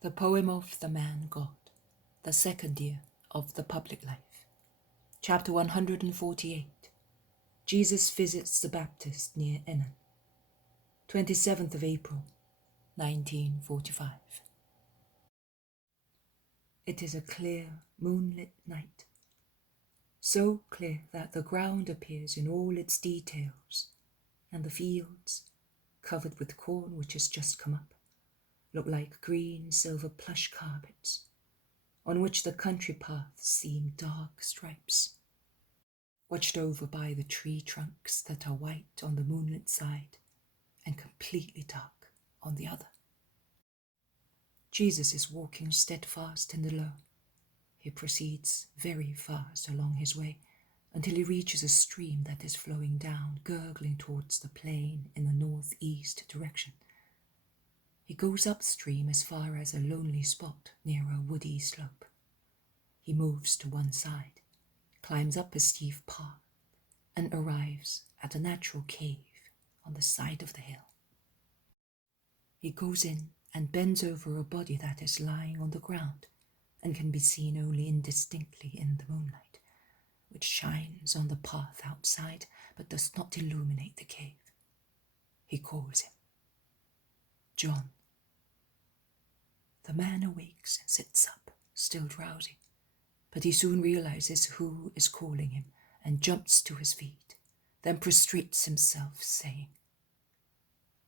The Poem of the Man-God, the second year of the public life. Chapter 148. Jesus visits the Baptist near Ennon. 27th of April, 1945. It is a clear, moonlit night. So clear that the ground appears in all its details, and the fields, covered with corn which has just come up, look like green silver plush carpets, on which the country paths seem dark stripes, watched over by the tree trunks that are white on the moonlit side and completely dark on the other. Jesus is walking steadfast and alone. He proceeds very fast along his way until he reaches a stream that is flowing down, gurgling towards the plain in the northeast direction. He goes upstream as far as a lonely spot near a woody slope. He moves to one side, climbs up a steep path, and arrives at a natural cave on the side of the hill. He goes in and bends over a body that is lying on the ground and can be seen only indistinctly in the moonlight, which shines on the path outside but does not illuminate the cave. He calls him. John. The man awakes and sits up, still drowsy, but he soon realizes who is calling him and jumps to his feet, then prostrates himself, saying,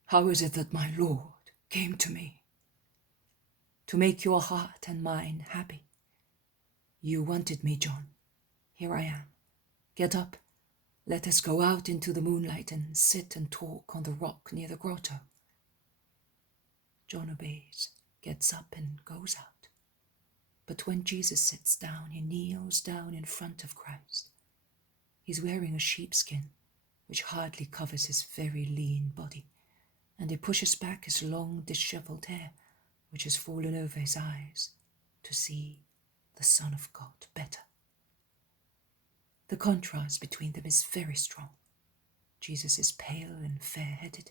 "How is it that my Lord came to me?" "To make your heart and mine happy. You wanted me, John. Here I am. Get up. Let us go out into the moonlight and sit and talk on the rock near the grotto." John obeys, gets up and goes out. But when Jesus sits down, he kneels down in front of Christ. He's wearing a sheepskin, which hardly covers his very lean body, and he pushes back his long, disheveled hair, which has fallen over his eyes, to see the Son of God better. The contrast between them is very strong. Jesus is pale and fair-headed.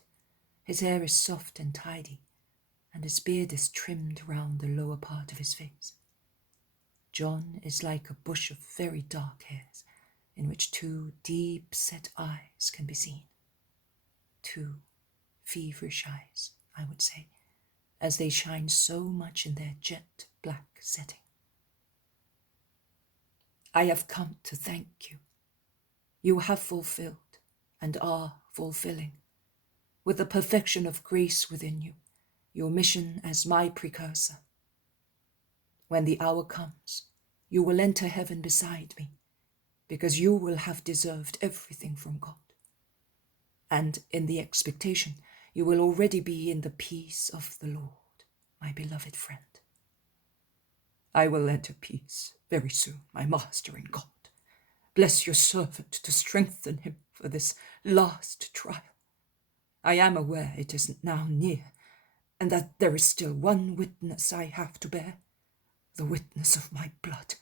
His hair is soft and tidy, and his beard is trimmed round the lower part of his face. John is like a bush of very dark hairs, in which two deep-set eyes can be seen. Two feverish eyes, I would say, as they shine so much in their jet-black setting. "I have come to thank you. You have fulfilled and are fulfilling, with the perfection of grace within you, your mission as my precursor. When the hour comes, you will enter heaven beside me, because you will have deserved everything from God. And in the expectation, you will already be in the peace of the Lord, my beloved friend. I will enter peace very soon, my Master and God. Bless your servant to strengthen him for this last trial. I am aware it is now near, and that there is still one witness I have to bear, the witness of my blood.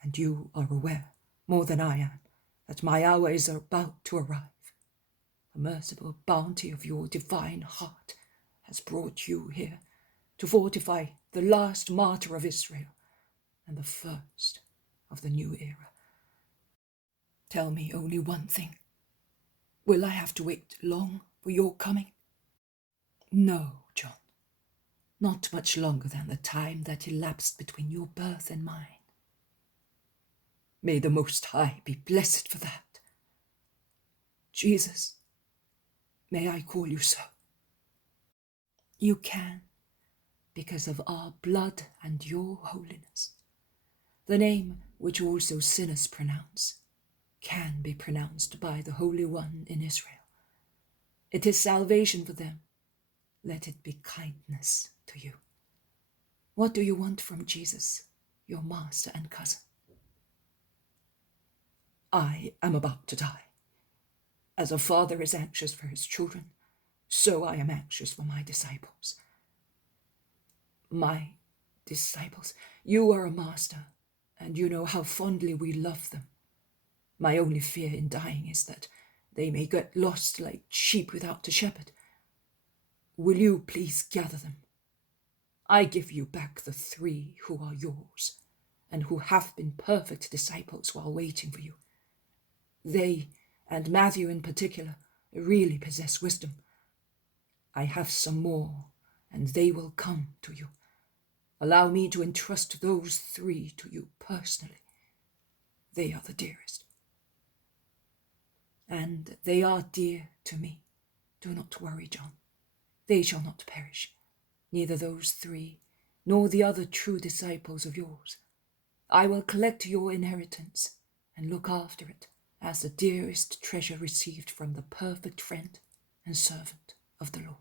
And you are aware, more than I am, that my hour is about to arrive. The merciful bounty of your divine heart has brought you here to fortify the last martyr of Israel and the first of the new era. Tell me only one thing. Will I have to wait long for your coming?" "No, John, not much longer than the time that elapsed between your birth and mine." "May the Most High be blessed for that. Jesus, may I call you so?" "You can, because of our blood and your holiness. The name which also sinners pronounce can be pronounced by the Holy One in Israel. It is salvation for them. Let it be kindness to you. What do you want from Jesus, your master and cousin?" "I am about to die. As a father is anxious for his children, so I am anxious for my disciples." "My disciples? You are a master, and you know how fondly we love them. My only fear in dying is that they may get lost like sheep without a shepherd. Will you please gather them? I give you back the 3 who are yours, and who have been perfect disciples while waiting for you. They, and Matthew in particular, really possess wisdom. I have some more, and they will come to you. Allow me to entrust those 3 to you personally. They are the dearest. And they are dear to me. Do not worry, John. They shall not perish, neither those 3, nor the other true disciples of yours. I will collect your inheritance and look after it as the dearest treasure received from the perfect friend and servant of the Lord.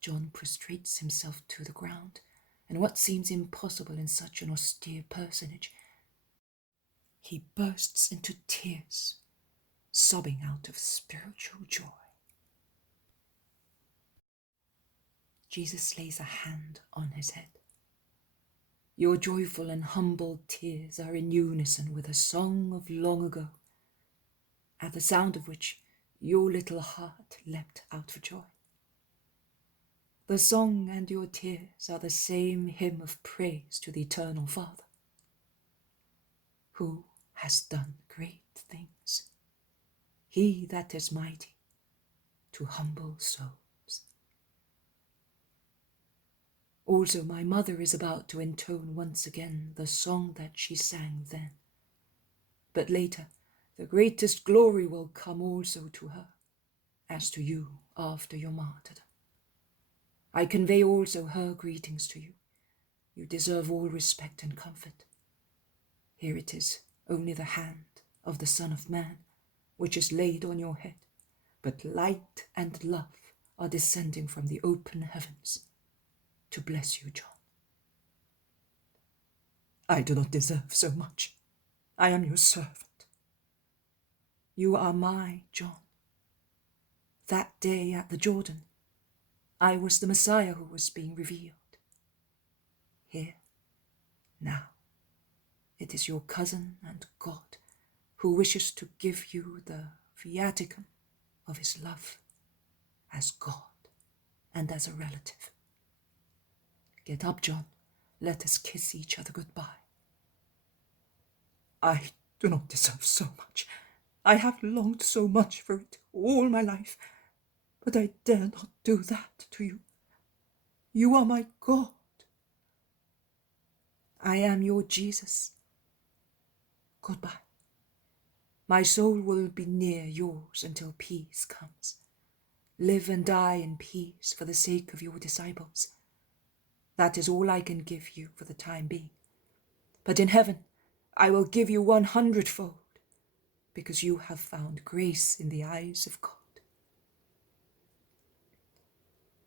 John prostrates himself to the ground, and what seems impossible in such an austere personage, he bursts into tears, sobbing out of spiritual joy. Jesus lays a hand on his head. Your joyful and humble tears are in unison with a song of long ago, at the sound of which your little heart leapt out for joy. The song and your tears are the same hymn of praise to the Eternal Father, who has done great things, he that is mighty to humble souls. Also, my mother is about to intone once again the song that she sang then. But later, the greatest glory will come also to her, as to you after your martyrdom. I convey also her greetings to you. You deserve all respect and comfort. Here it is, only the hand of the Son of Man, which is laid on your head, but light and love are descending from the open heavens to bless you, John. I do not deserve so much. I am your servant. You are my John. That day at the Jordan, I was the Messiah who was being revealed. Here, now, it is your cousin and God who wishes to give you the viaticum of his love as God and as a relative. Get up, John. Let us kiss each other goodbye. I do not deserve so much. I have longed so much for it all my life, but I dare not do that to you. You are my God. I am your Jesus. Goodbye. My soul will be near yours until peace comes. Live and die in peace for the sake of your disciples. That is all I can give you for the time being. But in heaven, I will give you 100-fold, because you have found grace in the eyes of God.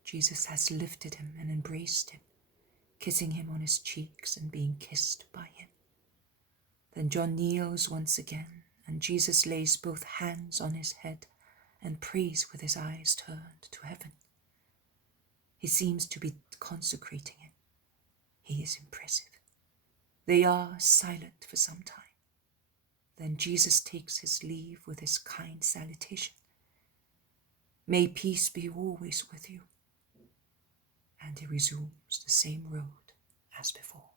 Jesus has lifted him and embraced him, kissing him on his cheeks and being kissed by him. Then John kneels once again, and Jesus lays both hands on his head and prays with his eyes turned to heaven. He seems to be consecrating him. He is impressive. They are silent for some time. Then Jesus takes his leave with his kind salutation. May peace be always with you. And he resumes the same road as before.